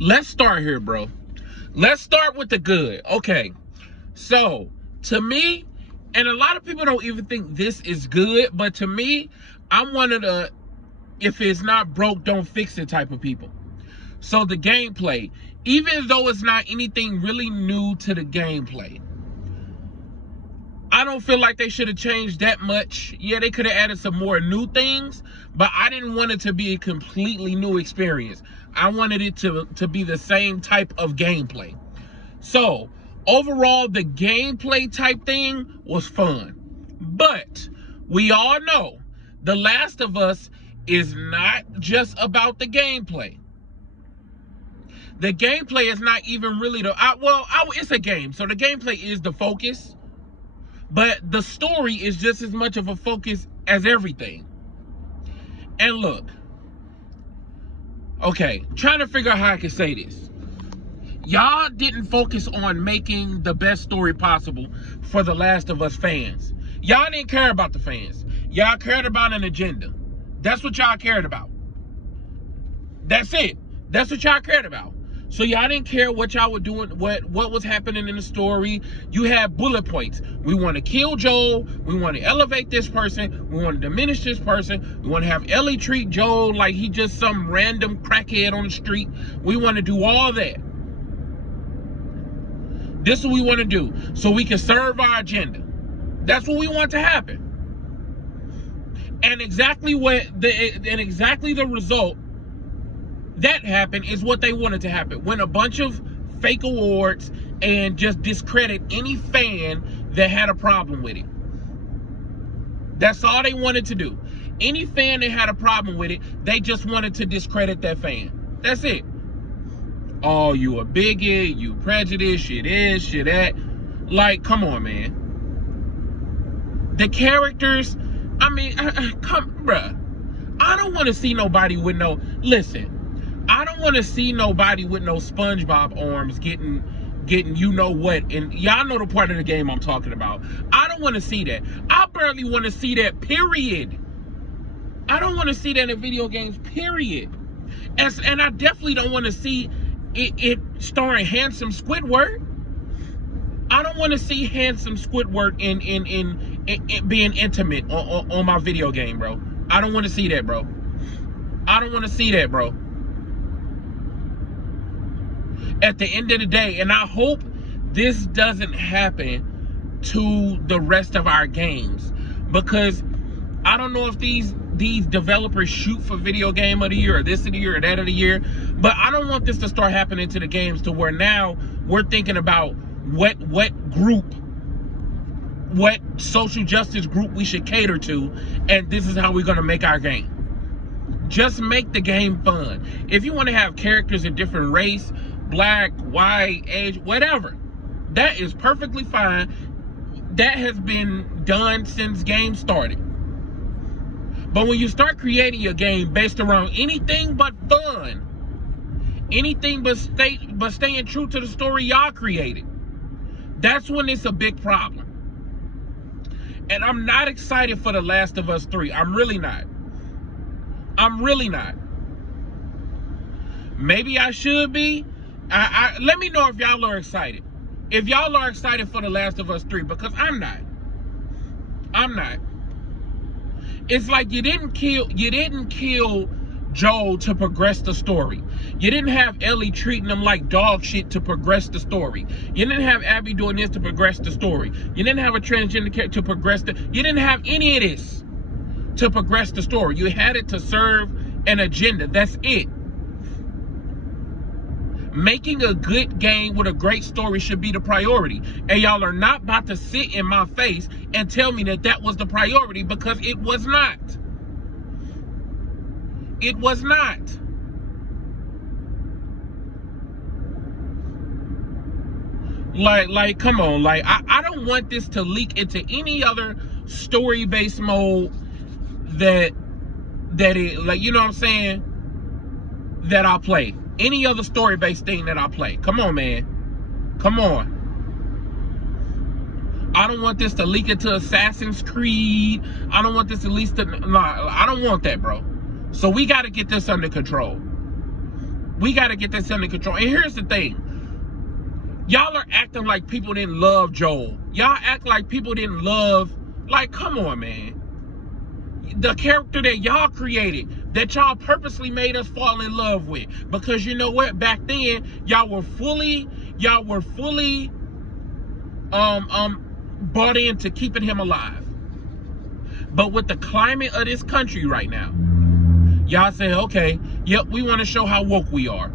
let's start here, bro. Let's start with the good. Okay, so to me, and a lot of people don't even think this is good, but to me, I'm one of the, if it's not broke, don't fix it type of people. So the gameplay, even though it's not anything really new to the gameplay, I don't feel like they should have changed that much. Yeah, they could have added some more new things, but I didn't want it to be a completely new experience. I wanted it to be the same type of gameplay. So overall, the gameplay type thing was fun. But we all know The Last of Us is not just about the gameplay. The gameplay is not even really it's a game, so the gameplay is the focus. But the story is just as much of a focus as everything. And look, okay, trying to figure out how I can say this. Y'all didn't focus on making the best story possible for The Last of Us fans. Y'all didn't care about the fans. Y'all cared about an agenda. That's what y'all cared about. That's it. That's what y'all cared about. So y'all didn't care what y'all were doing, what was happening in the story. You had bullet points. We want to kill Joel. We want to elevate this person. We want to diminish this person. We want to have Ellie treat Joel like he just some random crackhead on the street. We want to do all that. This is what we want to do so we can serve our agenda. That's what we want to happen. And exactly the result that happened is what they wanted to happen. Win a bunch of fake awards and just discredit any fan that had a problem with it. That's all they wanted to do. Any fan that had a problem with it, they just wanted to discredit that fan. That's it. Oh, you a bigot, you prejudiced, shit is, shit that. Like, come on, man. The characters, I mean, bruh. I don't want to see nobody with no, listen. I don't want to see nobody with no SpongeBob arms getting you know what, and y'all know the part of the game I'm talking about. I don't want to see that. I barely want to see that, period. I don't want to see that in video games, period. And I definitely don't want to see it starring handsome Squidward. I don't want to see handsome Squidward in being intimate on my video game, bro. I don't want to see that, bro. I don't want to see that, bro. At the end of the day, and I hope this doesn't happen to the rest of our games, because I don't know if these developers shoot for video game of the year or this of the year or that of the year, but I don't want this to start happening to the games to where now we're thinking about what group, what social justice group we should cater to, and this is how we're going to make our game. Just make the game fun. If you want to have characters in different race, black, white, age, whatever, that is perfectly fine. That has been done since games started. But when you start creating your game based around anything but fun, anything but staying true to the story y'all created, that's when it's a big problem. And I'm not excited for The Last of Us 3. I'm really not. I'm really not. Maybe I should be. Let me know if y'all are excited. If y'all are excited for The Last of Us 3, because I'm not. I'm not. It's like you didn't kill Joel to progress the story. You didn't have Ellie treating him like dog shit to progress the story. You didn't have Abby doing this to progress the story. You didn't have a transgender character to progress you didn't have any of this to progress the story. You had it to serve an agenda. That's it. Making a good game with a great story should be the priority. And y'all are not about to sit in my face and tell me that that was the priority, because it was not. It was not. Like, come on. Like, I don't want this to leak into any other story-based mode that it, like, you know what I'm saying, that I play. Any other story-based thing that I play. Come on, man. Come on. I don't want this to leak into Assassin's Creed. I don't want this to leak to... Nah, I don't want that, bro. So we got to get this under control. We got to get this under control. And here's the thing. Y'all are acting like people didn't love Joel. Y'all act like people didn't love, like, come on, man. The character that y'all created, that y'all purposely made us fall in love with. Because you know what? Back then, y'all were fully bought into keeping him alive. But with the climate of this country right now, y'all say, okay, yep, we want to show how woke we are.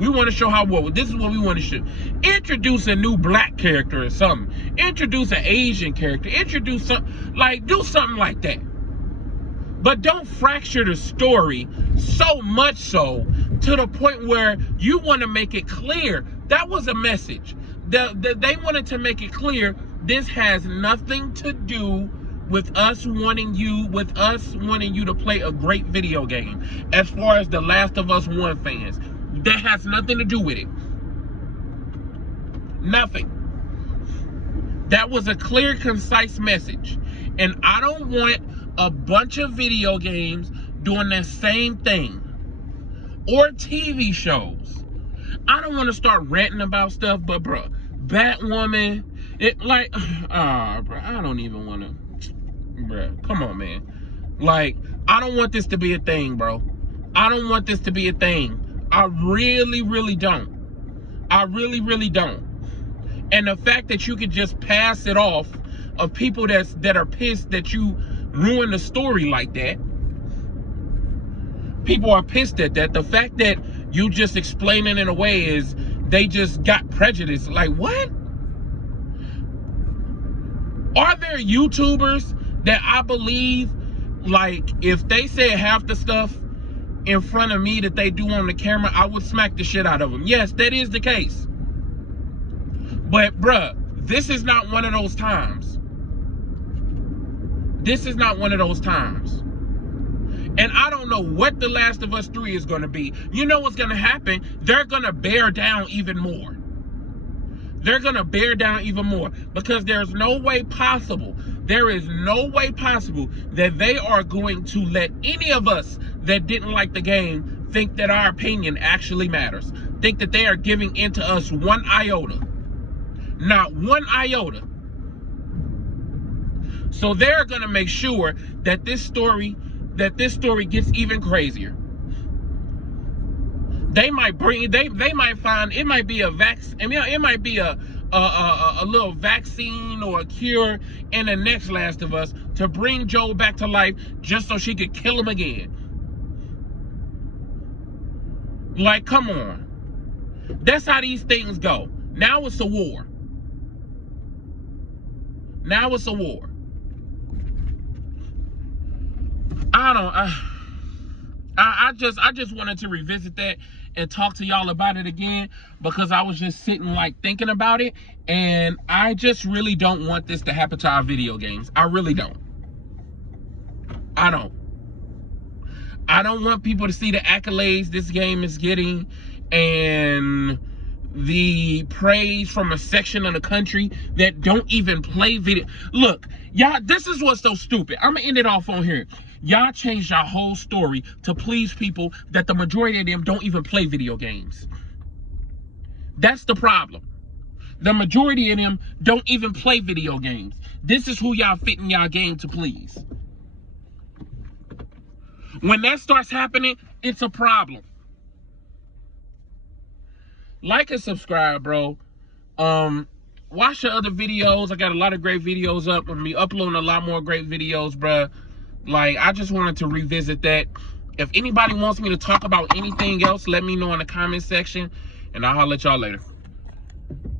We want to show how woke. This is what we want to show. Introduce a new black character or something. Introduce an Asian character. Introduce something, like, do something like that. But don't fracture the story so much so to the point where you want to make it clear. That was a message. They wanted to make it clear this has nothing to do with us wanting you to play a great video game. As far as the Last of Us 1 fans, that has nothing to do with it. Nothing. That was a clear, concise message. And I don't want a bunch of video games doing the same thing. Or TV shows. I don't want to start ranting about stuff, but bro, Batwoman, it like, bro, I don't even want to, bro, come on, man. Like, I don't want this to be a thing, bro. I don't want this to be a thing. I really, really don't. I really, really don't. And the fact that you could just pass it off of people that are pissed that you ruined the story like that. People are pissed at that. The fact that you just explain it in a way is they just got prejudice. Like, what? Are there YouTubers that I believe, like, if they said half the stuff in front of me that they do on the camera, I would smack the shit out of them? Yes, that is the case. But, bruh, this is not one of those times. This is not one of those times. And I don't know what The Last of Us 3 is going to be. You know what's going to happen? They're going to bear down even more. They're going to bear down even more. Because there's no way possible, there is no way possible that they are going to let any of us that didn't like the game think that our opinion actually matters. Think that they are giving in to us one iota. Not one iota. So they're going to make sure that this story gets even crazier. They might find it might be a vaccine. I mean, it might be a little vaccine or a cure in the next Last of Us to bring Joel back to life just so she could kill him again. Like, come on. That's how these things go. Now it's a war. Now it's a war. I just wanted to revisit that and talk to y'all about it again, because I was just sitting like thinking about it, and I just really don't want this to happen to our video games. I really don't. I don't want people to see the accolades this game is getting and the praise from a section of the country that don't even play video. Look, y'all, this is what's so stupid. I'm gonna end it off on here. Y'all changed your whole story to please people that the majority of them don't even play video games. That's the problem. The majority of them don't even play video games. This is who y'all fit in y'all game to please. When that starts happening, it's a problem. Like and subscribe, bro. Watch the other videos. I got a lot of great videos up. I'm gonna be uploading a lot more great videos, bro. Like, I just wanted to revisit that. If anybody wants me to talk about anything else, let me know in the comment section, and I'll holler at y'all later.